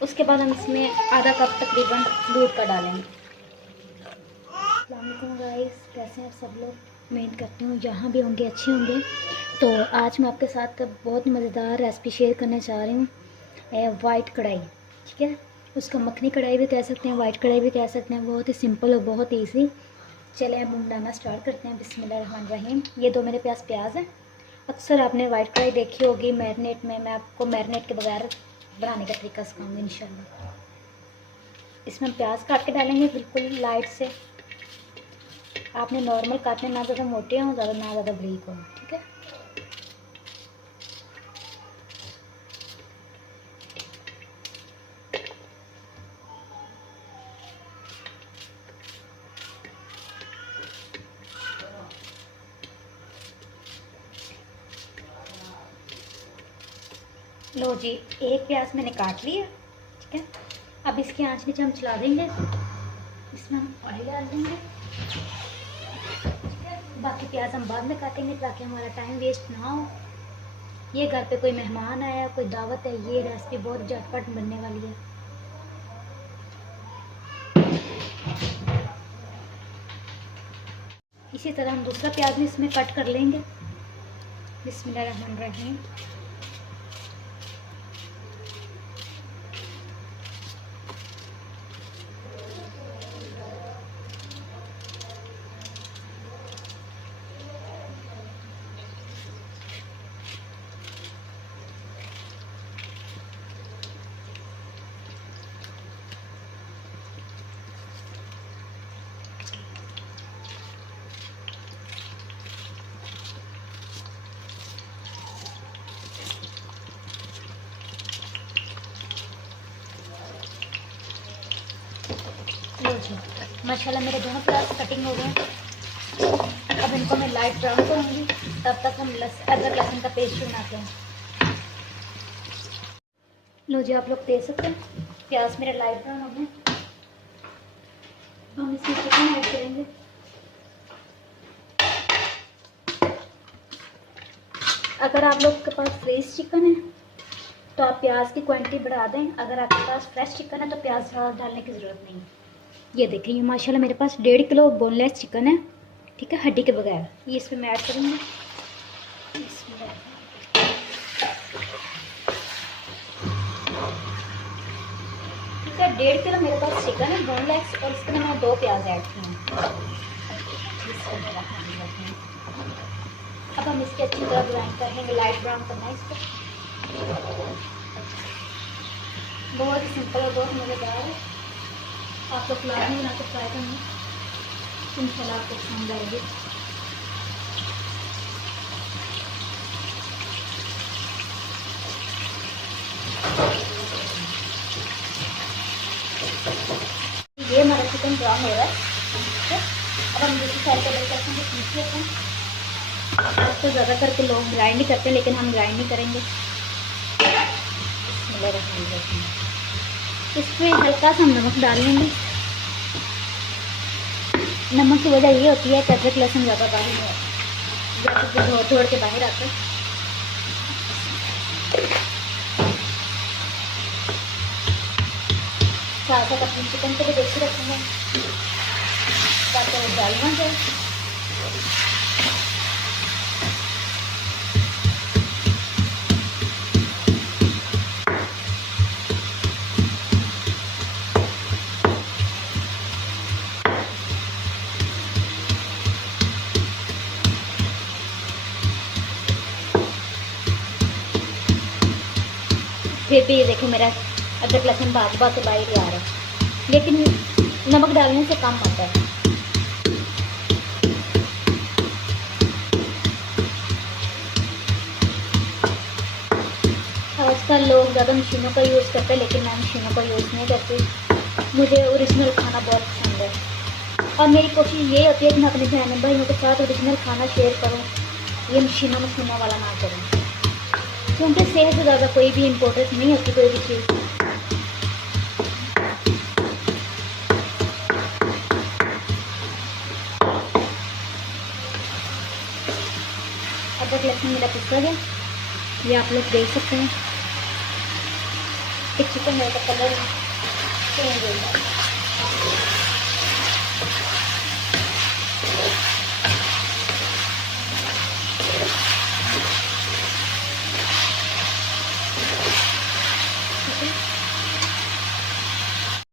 उसके बाद हम इसमें आधा कप तकरीबन दूध का डालेंगे। अस्सलाम वालेकुम गाइस, कैसे हैं आप सब लोग? उम्मीद करती हूँ जहाँ भी होंगे अच्छे होंगे। तो आज मैं आपके साथ बहुत ही मज़ेदार रेसिपी शेयर करने जा रही हूँ। वाइट कढ़ाई, ठीक है, उसका मखनी कढ़ाई भी कह सकते हैं, वाइट कढ़ाई भी कह सकते हैं। बहुत ही सिंपल और बहुत ईजी। चले अब हम बनाना स्टार्ट करते हैं। बिस्मिल्लाहिर्रहमानिर्रहीम। ये दो मेरे पास प्याज है। अक्सर आपने वाइट कढ़ाई देखी होगी मैरिनेट में। मैं आपको मैरिनेट के बगैर बनाने का तरीका सिखाऊंगी इंशाल्लाह। इसमें हम प्याज काट के डालेंगे बिल्कुल लाइट से। आपने नॉर्मल काटने, ना ज़्यादा मोटे हों ज़्यादा, ना ज़्यादा बारीक हों, ठीक है। लो जी, एक प्याज मैंने काट लिया, ठीक है। अब इसकी आंच नीचे हम चला देंगे। इसमें हम ऑयल डाल देंगे, ठीक है। बाकी प्याज हम बाद में काटेंगे ताकि हमारा टाइम वेस्ट ना हो। ये घर पे कोई मेहमान आया, कोई दावत है, ये रेसिपी बहुत झटपट बनने वाली है। इसी तरह हम दूसरा प्याज भी इसमें कट कर लेंगे। बिस्मिल्लाहिर्रहमानिर्रहीम। लो जी, माशाल्लाह मेरे दोनों प्याज कटिंग हो गए। अब इनको मैं लाइट ब्राउन करूँगी, तब तक हम अदरक लहसुन का पेस्ट बनाते हैं। लो जी, आप लोग देख सकते हैं प्याज मेरे लाइट ब्राउन हो गए। हम इसमें चिकन ऐड करेंगे। अगर आप लोग के पास फ्रेश चिकन है तो आप प्याज की क्वांटिटी बढ़ा दें। अगर आपके पास फ्रेश चिकन है तो प्याज डालने की ज़रूरत नहीं। ये देखें, ये माशाल्लाह मेरे पास 1.5 किलो बोनलेस चिकन है, ठीक है, हड्डी के बगैर। ये इसमें मैं ऐड करूँगी। ठीक है, 1.5 किलो मेरे पास चिकन है बोनलेस, और इसमें मैंने 2 प्याज ऐड किए हैं। अब हम इसकी अच्छी तरह ब्राउन करेंगे, लाइट ब्राउन करना है इसको। बहुत ही सिंपल और बहुत मज़ेदार है। आप लोग लाजमी बना के ट्राई करेंगे, इंशाल्लाह आपको पसंद आएगी। ये हमारा चिकन ब्राउन हो रहा है, ठीक है। अब हम दूसरी साइड पर देख सकते हैं पीछे अपन आजकल ज़्यादा करके लोग ग्राइंड नहीं करते, लेकिन हम ग्राइंड नहीं करेंगे। इसमें हल्का सा नमक डाल लेंगे। नमक की वजह ये होती है कि अदरक लहसुन ज़्यादा बाहर नहीं आता, जैसे धोड़ के बाहर आता है। साथ साथ अपने चिकन को भी देखते रखेंगे ताकि वो जल ना जाए। फिर भी ये देखिए मेरा अदरक लहसुन बात बात से बाहर ही आ रहा है, लेकिन नमक डालने से कम आता है। आजकल लोग ज़्यादा मशीनों का यूज़ करते हैं, लेकिन मैं मशीनों का यूज़ नहीं करती। मुझे ओरिजिनल खाना बहुत पसंद है, और मेरी कोशिश ये होती है कि मैं अपने बहन भाइयों के साथ ओरिजिनल खाना शेयर करूँ, ये मशीनों वाला ना करूँ, क्योंकि सेहत से ज़्यादा कोई भी इम्पोर्टेंट नहीं होती कोई भी चीज़। अदरक लहसुन मेरा पिस गया, ये आप लोग देख सकते हैं। कि चिकन मेरे का कलर चेंज हो जाए।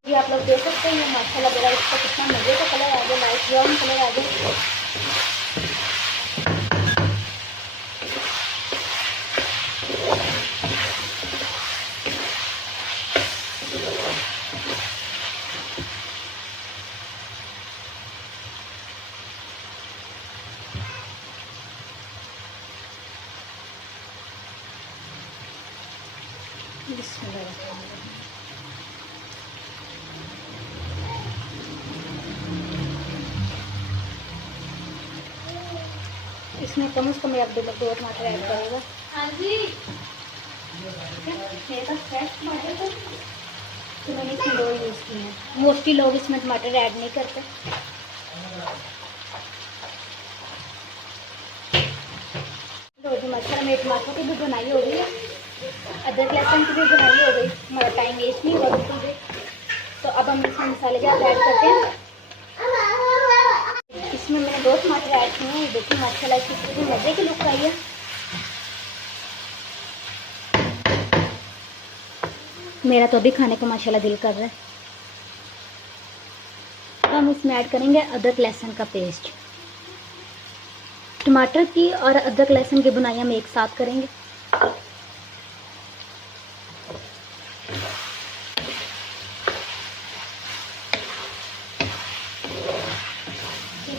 ये आप लोग देख सकते हैं माशाल्लाह मेरा इसका कितना मज़े का कलर आ गया, लाइट ब्राउन कलर आ गया। इसमें कम से कम आप 2 टमाटर ऐड करेगा। हाँ जी, मेरे पास फ्रेश टमाटर तो मैंने इसमें 2 यूज़ किए हैं। मोस्टली लोग इसमें टमाटर ऐड नहीं करते। तो जो मसाला मेरे टमाटर की भी बनाई हो गई है, अदरक लहसुन की भी बनाई हो गई, हमारा टाइम वेस्ट नहीं हुआ बिल्कुल भी। तो अब हम इसमें मसाले ज़्यादा ऐड करते हैं। इसमें मैंने 2 टमाटर ऐड किए हैं। देखिए माशाल्लाह इसकी कितनी मज़े की लुक आई है। मेरा तो अभी खाने को माशाल्लाह दिल कर रहा है। तो हम इसमें ऐड करेंगे अदरक लहसुन का पेस्ट। टमाटर की और अदरक लहसुन की बुनाई हम एक साथ करेंगे।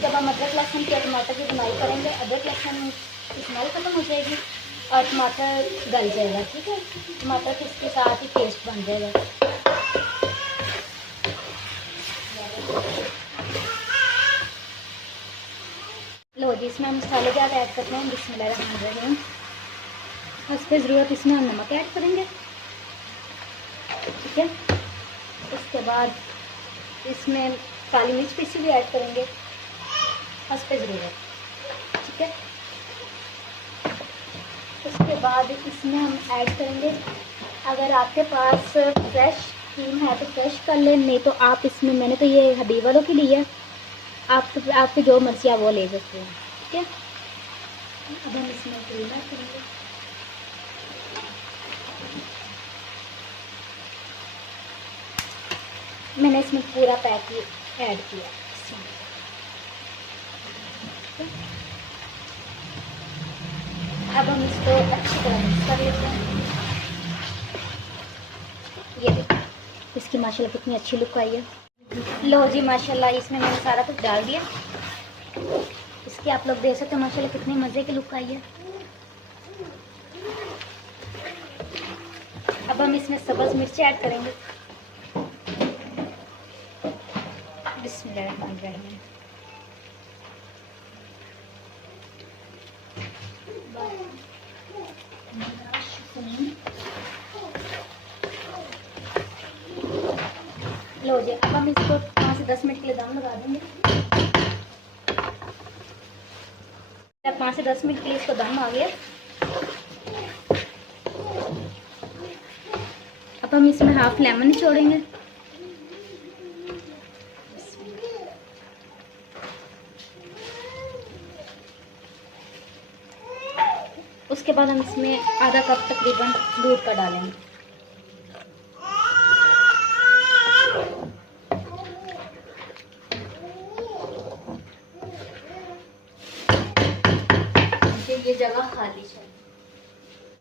जब हम अदरक लहसुन की और टमाटर की बुनाई करेंगे, अदरक लहसुन की स्मेल खत्म हो जाएगी और टमाटर गल जाएगा। ठीक है, टमाटर के इसके साथ ही पेस्ट बन जाएगा। लो जी, इसमें हम मसाले ज़्यादा ऐड करते हैं। बिस्मिल्लाहिर्रहमानिर्रहीम। हस्बे ज़रूरत इसमें हम नमक ऐड करेंगे। ठीक है, उसके बाद इसमें काली मिर्च पीसी भी ऐड करेंगे हस्बे ज़रूरत। ठीक है, उसके बाद इसमें हम ऐड करेंगे, अगर आपके पास फ्रेश क्रीम है तो फ्रेश कर लें, नहीं तो आप इसमें, मैंने तो ये हबीब वालों की ली है, आपकी जो मर्जी आप वो ले सकते हैं। ठीक है, अब हम इसमें क्रीम ऐड करेंगे। मैंने इसमें पूरा पैक ऐड किया। अब हम इसको अच्छी तरह मिक्स कर लेते हैं। ये देखिए इसकी माशाल्लाह कितनी अच्छी लुक आई है। लो जी माशाल्लाह इसमें मैंने सारा कुछ डाल दिया। इसकी आप लोग देख सकते हैं माशाल्लाह कितनी मज़े की लुक आई है। अब हम इसमें सब्ज़ मिर्ची ऐड करेंगे। बिस्मिल्लाहिर्रहमानिर्रहीम। लो जी, अब हम इसको 5 से 10 मिनट के लिए दम लगा देंगे। 5 से 10 मिनट के लिए इसको दम आ गया। अब हम इसमें हाफ लेमन निचोड़ेंगे। उसके बाद हम इसमें आधा कप तकरीबन दूध का डालेंगे। ये जगह खाली है।